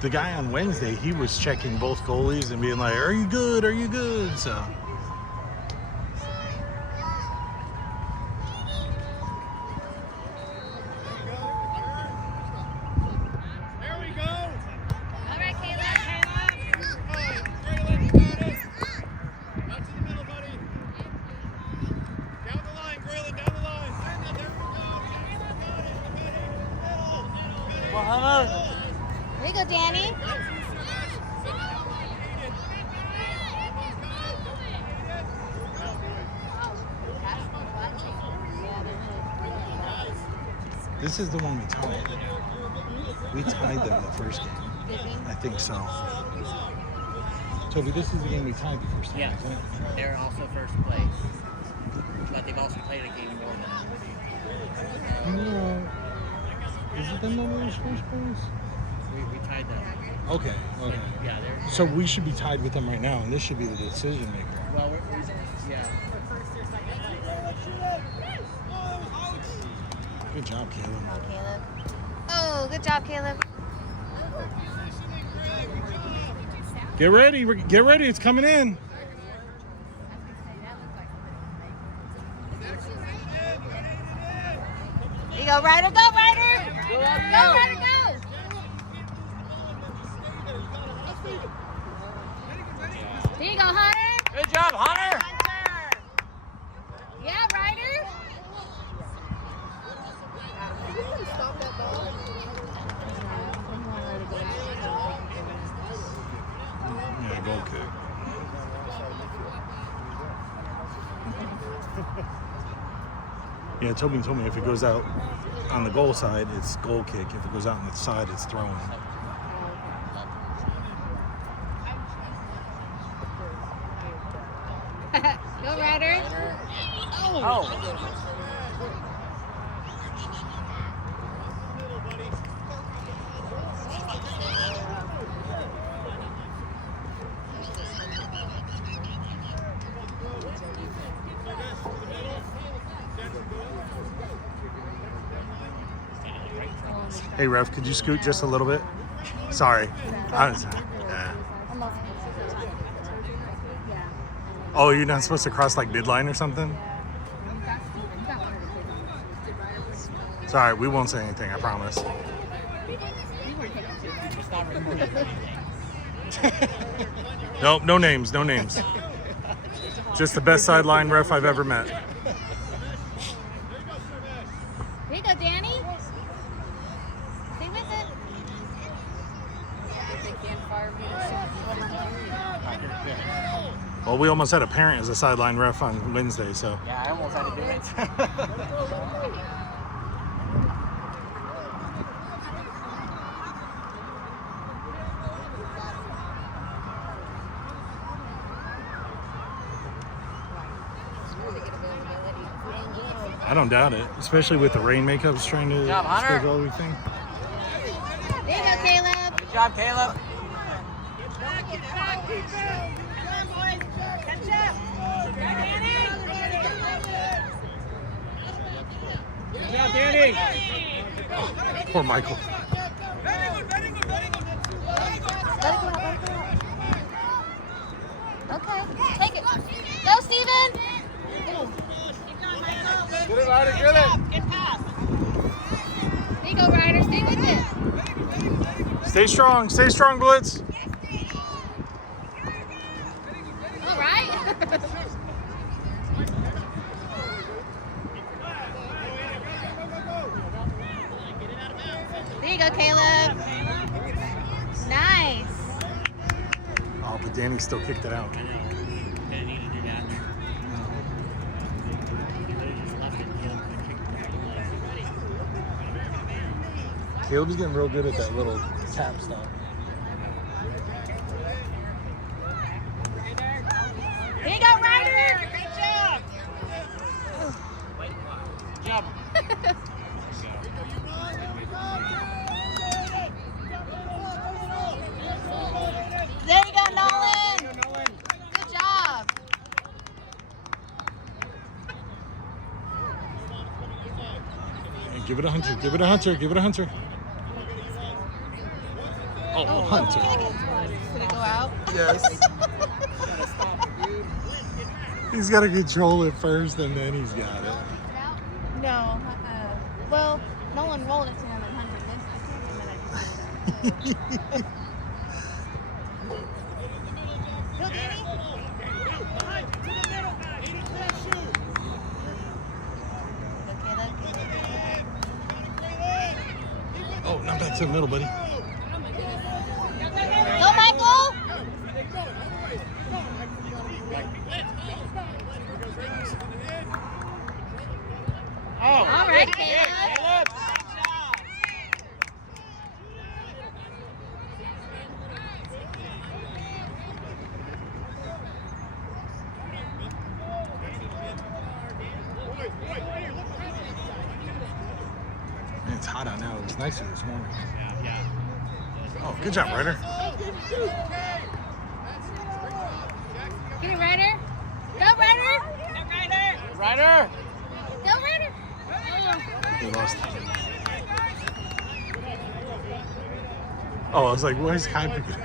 the guy on Wednesday, he was checking both goalies and being like, "Are you good? Are you good?" So. There you go, Danny. This is the one we tied. We tied them the first game. I think so. Toby, this is the game we tied the first time, Yeah, isn't it? they're also first place. But they've also played a game more than us. No. Is it them that was first place? We tied them. Okay. Yeah, they're... So we should be tied with them right now, and this should be the decision maker. Well, yeah. Good job, Caleb. Oh, Caleb. Oh, good job, Caleb. Get ready. Get ready. It's coming in. There you go, Ryder. Go, Ryder. Go, Ryder, go. There you go, Hunter. Good job, Hunter. Yeah, Ryder. Yeah, goal kick. Yeah, Toby told me if it goes out on the goal side, it's goal kick. If it goes out on the side, it's throwing. Go, Ryder. Oh. Hey, ref, could you scoot just a little bit? Sorry. Yeah. Oh, you're not supposed to cross like midline or something? Sorry, we won't say anything, I promise. Nope, no names, no names. Just the best sideline ref I've ever met. There you go, Danny. Stay with it. Well, we almost had a parent as a sideline ref on Wednesday, so. Yeah, I almost had to do it. I don't doubt it, especially with the rain makeups trying to job, Hunter. schedule everything. There you go, Caleb. Good job, Caleb. Good job, Danny. Poor Michael. Okay, take it. Go, Steven. Get it, Ryder, get it. There you go, Ryder. Stay with it. Stay strong, Blitz. All right. There you go, Caleb. Nice. Oh, but Danny still kicked it out. Caleb's getting real good at that little tap stuff. There you go, Ryder. Great job. Good job. There you go, Nolan. Good job. Give it a Hunter. Give it a Hunter. Give it a Hunter. Oh, Hunter. Did it go out? Yes. He's got to control it first, and then he's got it. No. Well, Nolan rolled it to him and Hunter missed. Go, Danny. Oh, not back to the middle, buddy. Go, Michael. Oh, All right, Caleb. Man, it's hot out now. It was nicer this morning. Yeah. Oh, good job, Ryder. Get it, Ryder. Go, Ryder. Ryder! Go, Ryder. They lost. Oh, I was like, where's Kai picking it?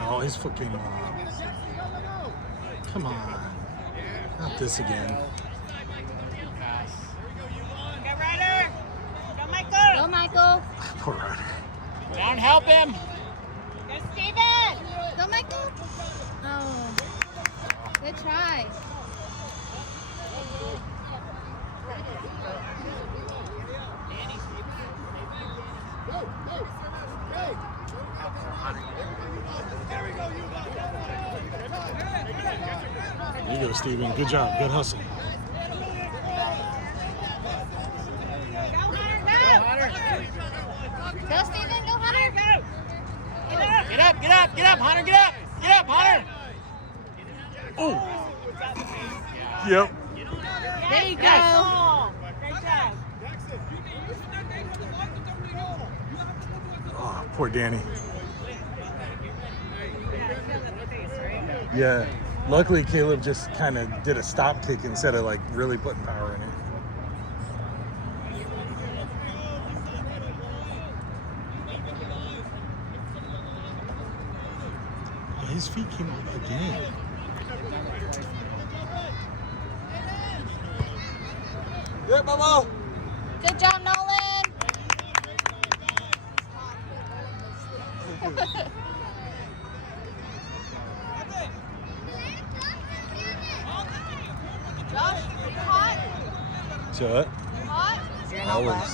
Oh, his foot came off. Come on. Not this again. Go, Michael. Poor Ryder. Down, help him! Go, Steven. Go, Michael. Oh. Good try. You go, Steven. Good job. Good hustle. Go, Steven. Go, Hunter. Get up, Hunter, get up, Hunter! Oh. Yep. There you go. Oh, poor Danny. Yeah. Luckily, Caleb just kind of did a stop kick instead of like really putting power in it. His feet came up again. Yeah, Momo! Good job, Nolan. Josh, are you hot? Shut. You hot? Always.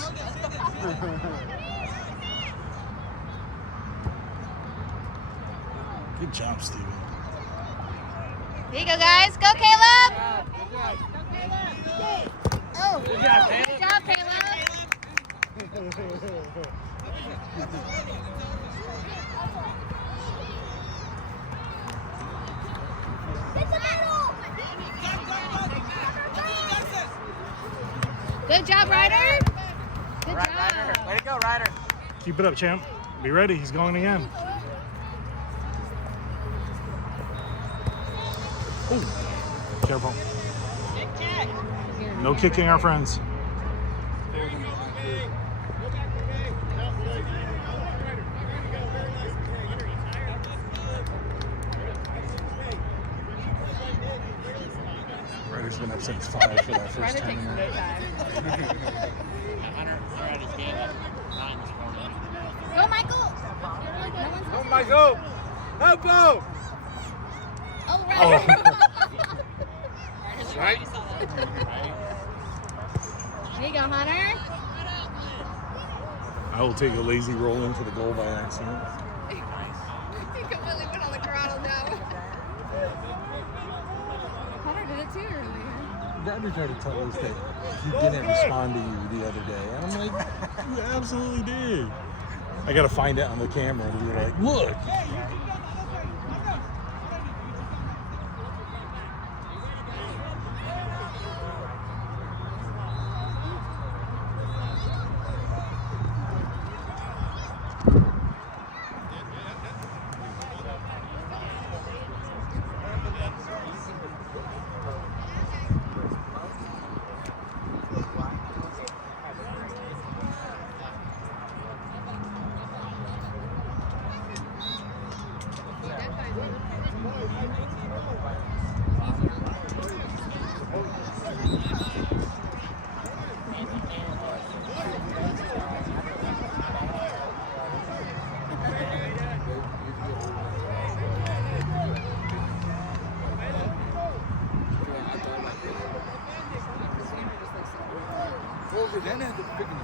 Good job, Steven. Here you go, guys. Go, Caleb. Oh, Good job, Caleb. good job, Caleb. Good job, Ryder. Good job. Ryder. Way to go, Ryder. Keep it up, champ. Be ready. He's going again. Oh, careful. No kicking our friends. Ryder's been up since 5 for that first time. Hunter started his game at 9 this morning. Go, Michael. Go, Michael! Help go! Oh, Ryder. Right? Here you go, Hunter. I will take a lazy roll into the goal by accident. He completely went on the throttle now. Hunter did it too earlier. Ryder tried to tell us that he didn't respond to you the other day. And I'm like, you absolutely did. I got to find it on the camera and be like, look.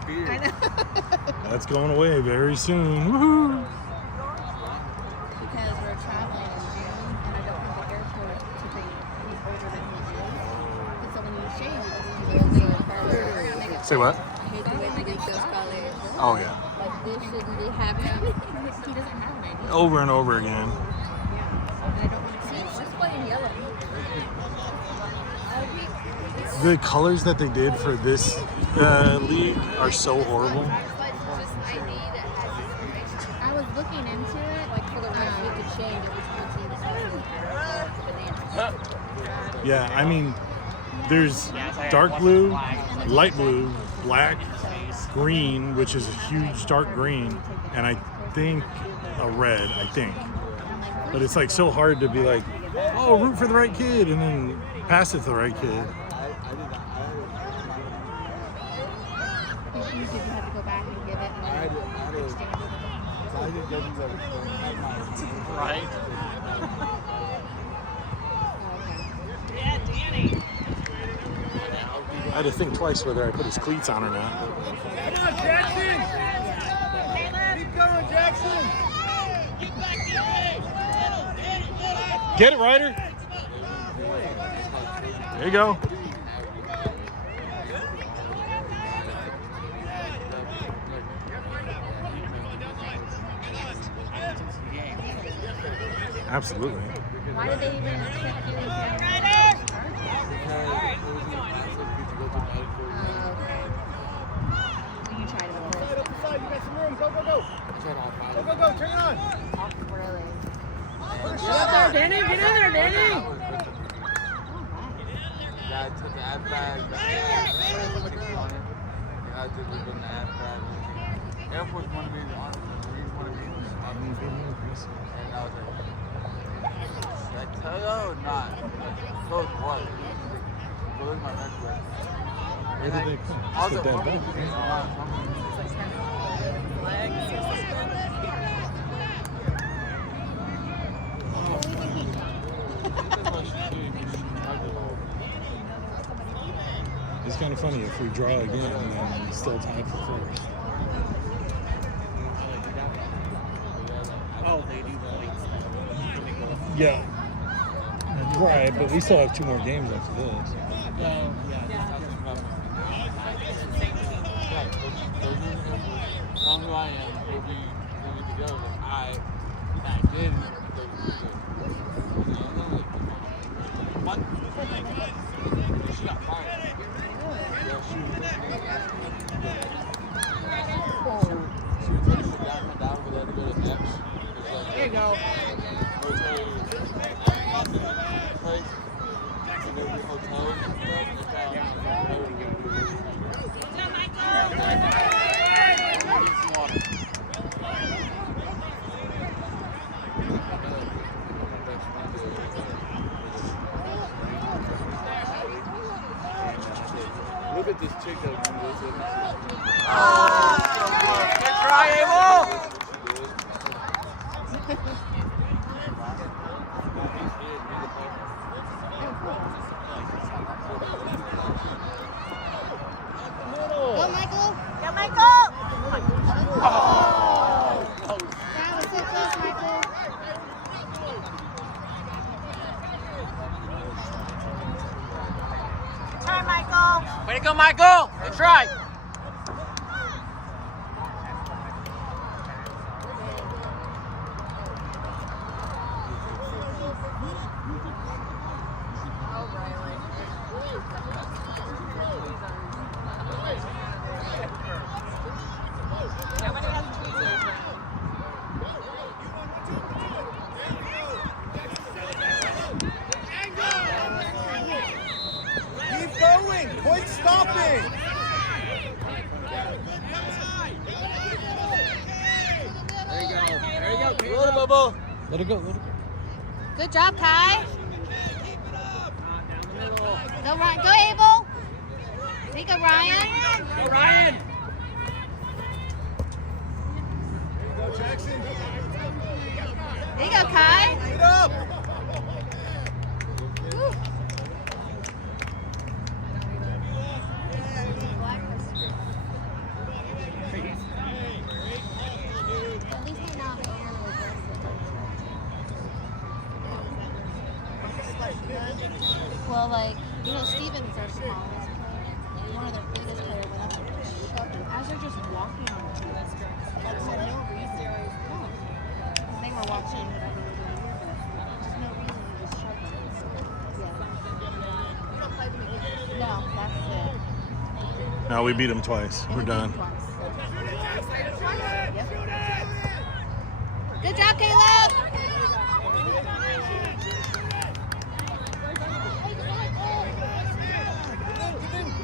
I know. That's going away very soon. Woohoo! Because we're traveling in June, and I don't have the airport to think he's older than he is. And so when you shave, you just feel Say what? Oh yeah. like this shouldn't be happening. He doesn't have an idea. Over and over again. Yeah. And I don't want to see it. Let's play in yellow. The colors that they did for this league are so horrible. I was looking into it, like for the rest you could change it. Yeah, I mean, there's dark blue, light blue, black, green, which is a huge dark green, and I think a red, I think. But it's like so hard to be like, oh, root for the right kid, and then pass it to the right kid. You have to go back and give it. Right. I had to think twice whether I put his cleats on or not. Come on, Jackson! Keep going, Jackson! Get it, Ryder. There you go. Absolutely. Why did they even accept you as you tried it Up the side, you got some room. Go, go, go. Go, go, go. Turn it on. really? Put a shot there, Danny. Get in there, Danny. Air Force wanted me to be honest, the Marines wanted me to be honest. And I was like, should I tell you or not? So it was. Go look at my record. Where did they come? I was Just a like, dead It's kind of funny if we draw again and then still tied for first. Oh, they do points. Yeah. Right, but we still have 2 more games after this. Oh, yeah. Tell me who I am. We'll be together. I did. What? She got fired. Yeah, she was down with that to go to Maps. There you go. Place. And there would be hotels and stuff. Look at this chick that goes in. Good try, Abel! Go, Michael! Go, Michael! Oh! That was so close, Michael. Turn, Michael! Way to go, Michael! Good try! Keep going. Quit stopping. There you go. Roll it, Bubba. Let it go, let it go. Good job, Kai. Go, Ryan. Go, Abel. There you go, Ryan. Go, Ryan. Go, Jackson. There you go, Kai. Get up. Woo. Well, like, you know, Stevens, their smallest player, one of their biggest players went up and shoved him as they're just walking on the field. Like, for no reason. No. Because they were watching whatever they were doing, but just no reason to just shove them. Yeah. No, that's it. No, we beat them twice. And We're we beat done. them twice. Yep. Good job, Caleb!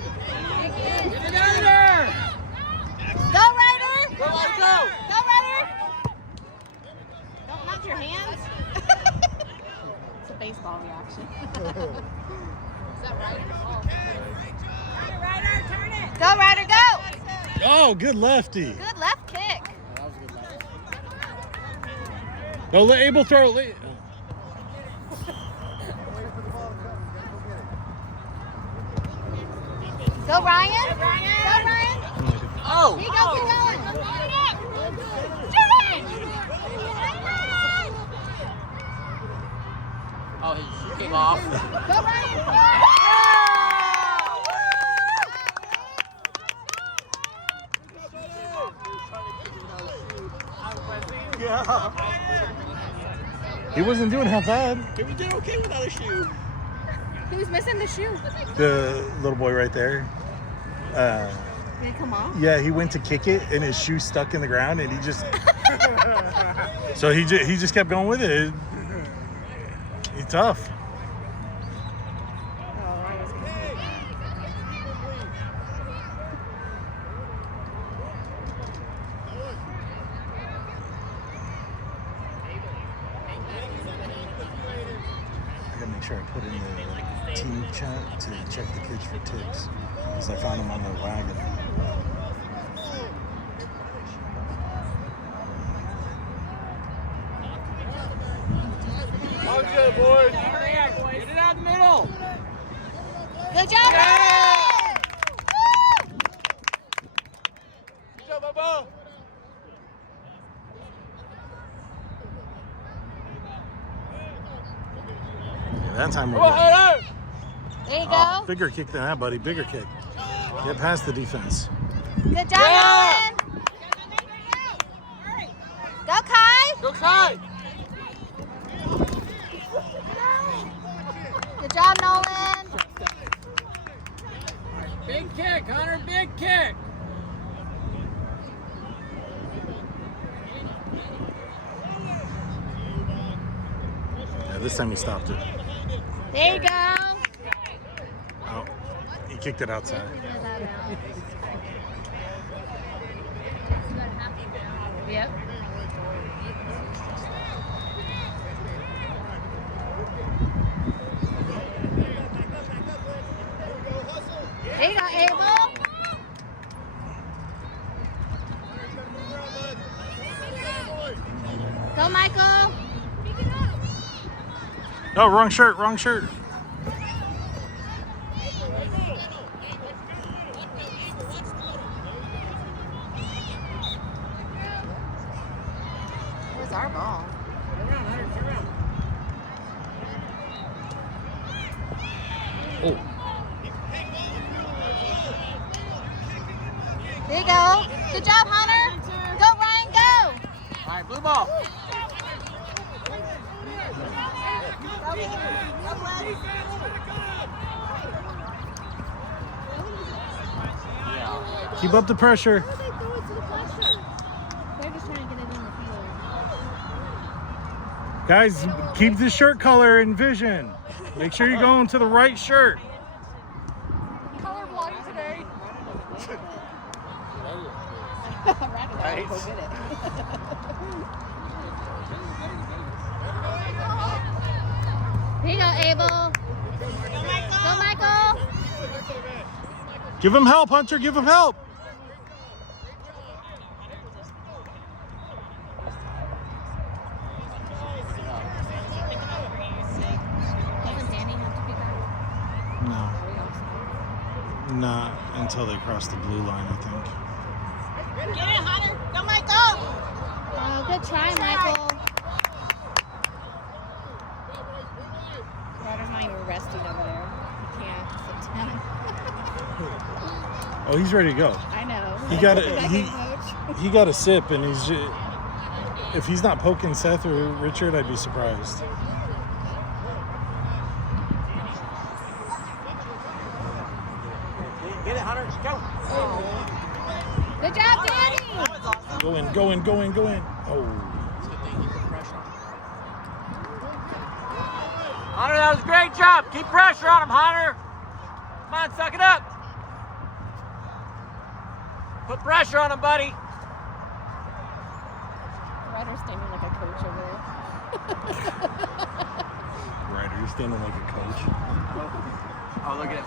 Get out of there! Go, Ryder! Go, let it go! Go, Ryder! Don't knock your hands. It's a baseball reaction. Is that Ryder? Ryder, turn it! Go, Ryder, go! Oh, good lefty. Good left kick. Oh, let Abel throw it. Go, Ryan! Go, Ryan! Oh! Here you go, keep going! Shoot it! Oh, he came off. Go, Ryan! He wasn't doing half bad. We did okay without a shoe. Who's missing the shoe? The little boy right there. Did it come off? Yeah, he went to kick it and his shoe stuck in the ground and he just. So he just kept going with it. He's tough. I gotta make sure I put in the team chat to check the kids for ticks because I found them on their wagon. All good, boys. Get it out the middle. Good job, Ryan! Woo! Good job, Bubba. Yeah, that time we're Go good. ahead. There you Oh, go. bigger kick than that, buddy. Bigger kick. Get past the defense. Good job, Yeah. Ryan! Go, Kai! Go, Kai. Good job, Nolan! Big kick, Hunter, big kick. Yeah, this time he stopped it. There you go. Oh, he kicked it outside. Yep. There you go, Abel. Go, Michael. Oh, wrong shirt, wrong shirt. Where's our ball? Turn around, Hunter, turn around. Oh, There you go. Good job, Hunter. Go, Ryan, go. All right, blue ball. keep up the pressure. They're just trying to get it in the field. Guys, keep the shirt color in vision. Make sure you're going to the right shirt. Colorblind today. Here you go, Abel. Go, Michael. Give him help, Hunter. Give him help. Doesn't Danny have to be back? No. Not until they cross the blue line, I think. Get it, Hunter. Go, Michael. Oh, good try, Michael. Ryder's not even resting over there. He can't sit down. Oh, he's ready to go. I know. He got Is it. that He good, coach? he got a sip, and he's just, if he's not poking Seth or Richard, I'd be surprised. Get it, Hunter. Go. Good job, Danny. Go in, go in, go in, go in. Oh. Hunter, that was a great job. Keep pressure on him, Hunter. Come on, suck it up. Put pressure on him, buddy. Ryder's standing like a coach over there. Ryder, you're standing like a coach. Oh, look at it.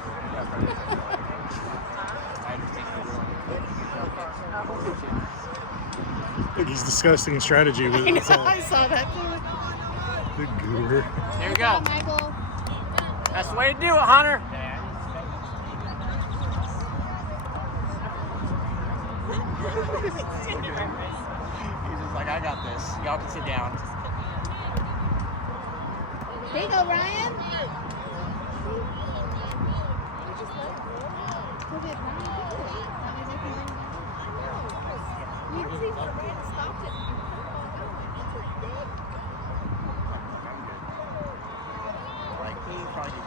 Look, he's discussing strategy with I saw that too. the goober. Here we Good go. job, Michael. That's the way to do it, Hunter. He's just like, I got this. Y'all can sit down. Here you go, Ryan.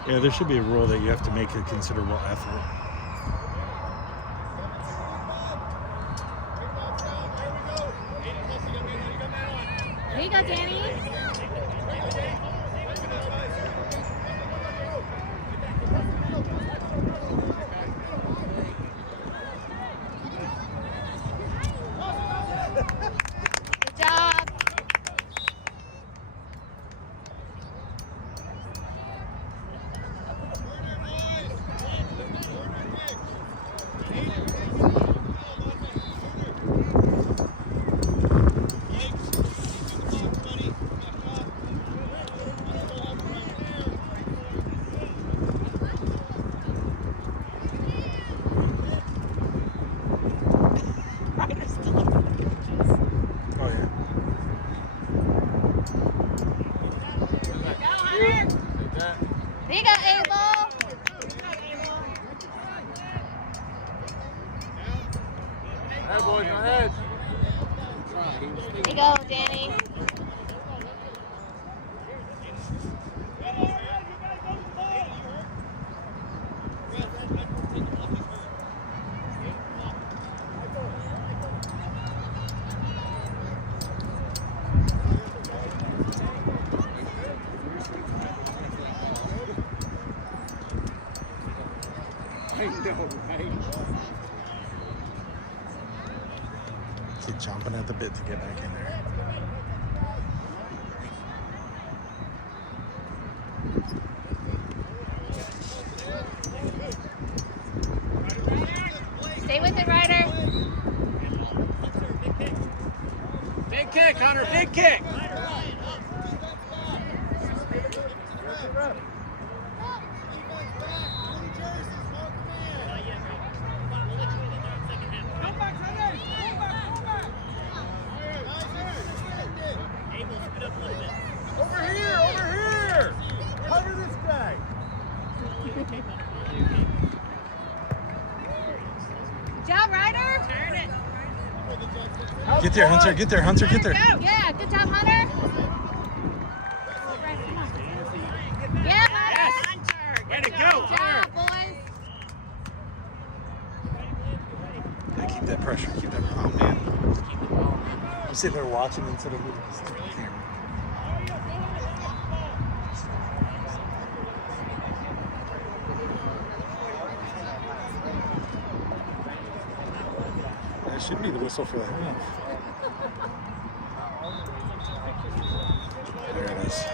Yeah, there should be a rule that you have to make a considerable effort. Here you go, Danny. Good job. Oh, yeah. Here you go, Abel. Hey, boys, my heads. Here you go, Danny. He's jumping at the bit to get back in there. Stay with it, Ryder. Big kick, Hunter. Big kick. Over here, over here. Cover this guy. Good job, Ryder. Turn it. Get there, Hunter. Get there, Hunter. Get there. Yeah, good job, Hunter. Yeah, Hunter. Way to go, Good Hunter. job, boys. Yeah, keep that pressure. Keep that. Oh, man. I'm sitting there watching instead of moving the stupid camera. That should be the whistle for the half. There it is.